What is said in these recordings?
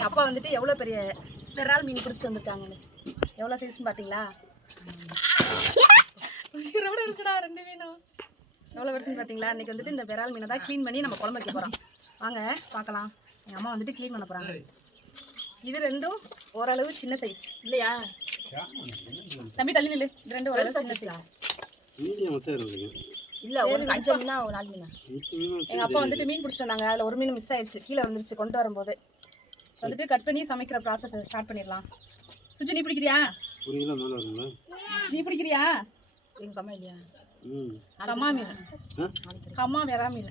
எங்கள் அப்பா வந்துட்டு எவ்வளோ பெரிய விரால் மீன் பிடிச்சிட்டு வந்திருக்காங்கன்னு. எவ்வளோ சைஸ்னு பார்த்தீங்களா உயிரோட இருக்குடா ரெண்டு மீனும். எவ்வளோ வருஷம் பார்த்தீங்களா இன்னைக்கு வந்துட்டு இந்த விரால் மீனை தான் க்ளீன் பண்ணி நம்ம குழம்பு வைக்க போகிறோம் வாங்க பார்க்கலாம் எங்கள் அம்மா வந்துட்டு க்ளீன் பண்ண போகிறாங்க இது ரெண்டும் ஓரளவு சின்ன சைஸ் இல்லையா? தம்பி தள்ளி நில்லு. இது ரெண்டும் ஓரளவு சின்ன சைஸ் இல்லை ஒரு அஞ்சு மீனா ஒரு நாலு மீனா. எங்கள் அப்பா வந்துட்டு மீன் பிடிச்சிட்டு வந்தாங்க. அதில் ஒரு மீன் மிஸ் ஆயிடுச்சு. கீழே வந்துருச்சு கொண்டு வரும்போது. வந்துட்டு கட் பண்ணி சமைக்கிற ப்ராசஸ் ஸ்டார்ட் பண்ணிடலாம். சுஜி நீ பிடிக்கிறியா? நீ பிடிக்கிறியா? எங்கள் அம்மா இல்லையா? ம். கம்மா மீன். கம்மா வேறா மீன்.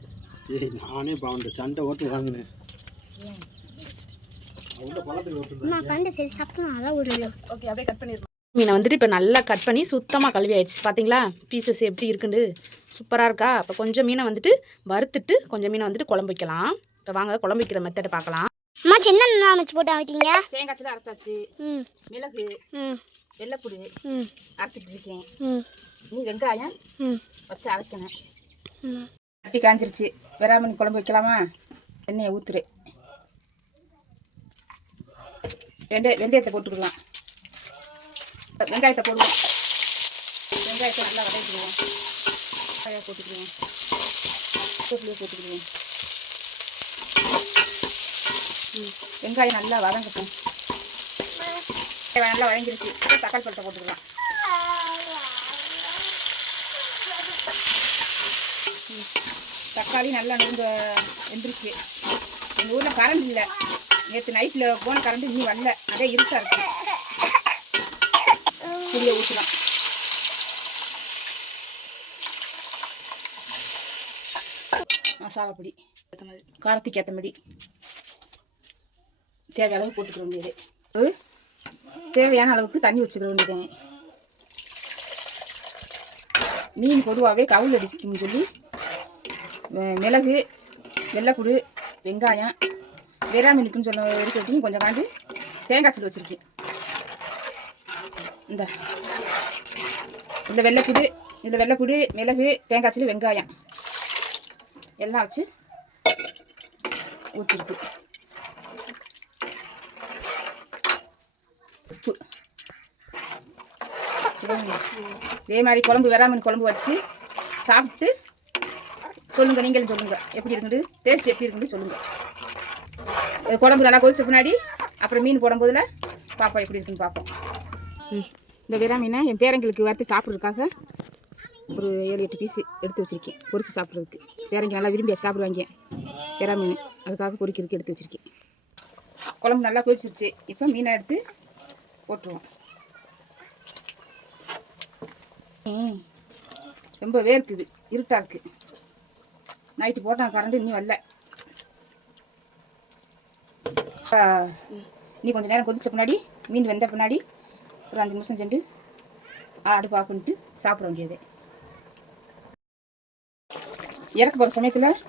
ஏய் நானே பாவண்ட சண்டை ஓட்டு வாங்கினேன். ஓகே அப்படியே கட் பண்ணிடலாம். மீனை வந்துட்டு இப்போ நல்லா கட் பண்ணி சுத்தமாக கழுவி ஆயிடுச்சு. பார்த்தீங்களா பீசஸ் எப்படி இருக்குண்டு? சூப்பராக இருக்கா? இப்போ கொஞ்சம் மீனை வந்துட்டு வறுத்துட்டு கொஞ்சம் மீனை வந்துட்டு குழம்பு வைக்கலாம். இப்போ வாங்க குழம்பு வைக்கிற மெத்தடை பார்க்கலாம். அம்மா சின்ன அமைச்சு போட்டு அமைத்தீங்க தேங்காய் சில அரைச்சாச்சு. ம். மிளகு ம். வெள்ளைப்புடு ம். அரைச்சிட்டு இருக்கேன். ம். நீ வெங்காயம் ம். வச்சு அரைக்கணும். ம். கட்டி காஞ்சிருச்சு. வெறாமன் குழம்பு வைக்கலாமா? எண்ணெயை ஊத்துரு வெந்தய வெந்தயத்தை போட்டுக்கலாம். வெங்காயத்தை போடுவோம். வெங்காயத்தை நல்லா வதக்கிடுவோம். வெங்காயம் போட்டுக்கிடுவோம். போட்டுக்கிடுவோம். வெங்காயம் நல்லா வதங்கட்டும். நல்லா வதங்கிருச்சு. தக்காளி பழத்தை போட்டுக்கலாம். தக்காளி நல்லா நெருங்க வெந்துருச்சு. எங்கள் ஊரில் கரண்ட் இல்லை. நேற்று நைட்டில் போன கரண்ட் இன்னும் வரல. அதே இருட்டா இருக்கு. புளியை ஊற்றலாம் மசாலாப்பொடி மாதிரி, காரத்துக்கு ஏற்ற மாதிரி தேவையான அளவு போட்டுக்கிற வேண்டியது. தேவையான அளவுக்கு தண்ணி வச்சுக்கிற வேண்டியது மீன் பொதுவாகவே கவுல் அடிக்கும்னு சொல்லி மிளகு வெள்ளைப்புடு வெங்காயம் வெறா மீனுக்குன்னு சொல்ல இருக்கிறதையும் கொஞ்சம் காண்டு தேங்காய் சில்லு வச்சுருக்கேன். இந்த இதில் வெள்ளைப்புடு இதில் வெள்ளைப்புடு மிளகு தேங்காய் சில்லு வெங்காயம் எல்லாம் வச்சு ஊற்றிருக்கு உப்பு. இதே மாதிரி குழம்பு வெறா மீன் குழம்பு வச்சு சாப்பிட்டு சொல்லுங்கள் நீங்களும் சொல்லுங்கள் எப்படி இருக்குது டேஸ்ட் எப்படி இருக்குன்னு சொல்லுங்கள் குழம்பு நல்லா கொதிச்ச பின்னாடி அப்புறம் மீன் போடும்போதில் பார்ப்போம் எப்படி இருக்குன்னு பார்ப்போம் இந்த வெறா மீனை என் பேரங்களுக்கு வறுத்து சாப்பிட்றதுக்காக ஒரு ஏழு எட்டு பீஸ் எடுத்து வச்சிருக்கேன் பொறிச்சு சாப்பிட்றதுக்கு. பேரங்க நல்லா விரும்பி சாப்பிடுவாங்க வெறா மீன். அதுக்காக பொறிக்கிறதுக்கு எடுத்து வச்சிருக்கேன். குழம்பு நல்லா கொதிச்சிருச்சு. இப்போ மீனை எடுத்து போட்டுருவோம். ரொம்ப வேர்க்குது இருட்டாக இருக்குது நைட்டு போட்டான் கரண்ட் இன்னும் வரல. நீ கொஞ்சம் நேரம் கொதிச்ச பின்னாடி மீன் வெந்த பின்னாடி ஒரு அஞ்சு நிமிஷம் சென்று அடுப்பு ஆஃப் பண்ணிட்டு சாப்பிட வேண்டியது. இறக்க போகிற சமயத்தில்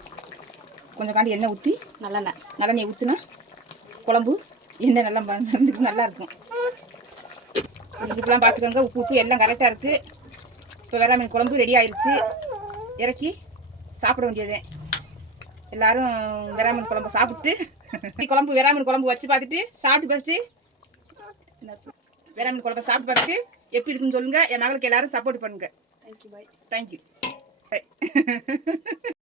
கொஞ்சம் காண்டி எண்ணெய் ஊற்றி நல்லெண்ணெய். நல்லெண்ணெய் ஊற்றினா குழம்பு எண்ணெய் நல்லா நல்லா இருக்கும். இப்படிலாம் பார்த்துக்கோங்க. உப்பு உப்பு எல்லாம் கரெக்டாக இருக்குது இப்போ வேளாண் மீன் குழம்பு ரெடி ஆயிருச்சு. இறக்கி சாப்பிட வேண்டியது. எல்லாரும் வெறாமீன் குழம்பு சாப்பிட்டு குழம்பு வெறாமீன் குழம்பு வச்சு பார்த்துட்டு சாப்பிட்டு பார்த்துட்டு வெறாமீன் குழம்பு சாப்பிட்டு பார்த்துட்டு எப்படி இருக்குன்னு சொல்லுங்கள் என் மகளுக்கு எல்லாரும் சப்போர்ட் பண்ணுங்க. Thank you bye thank you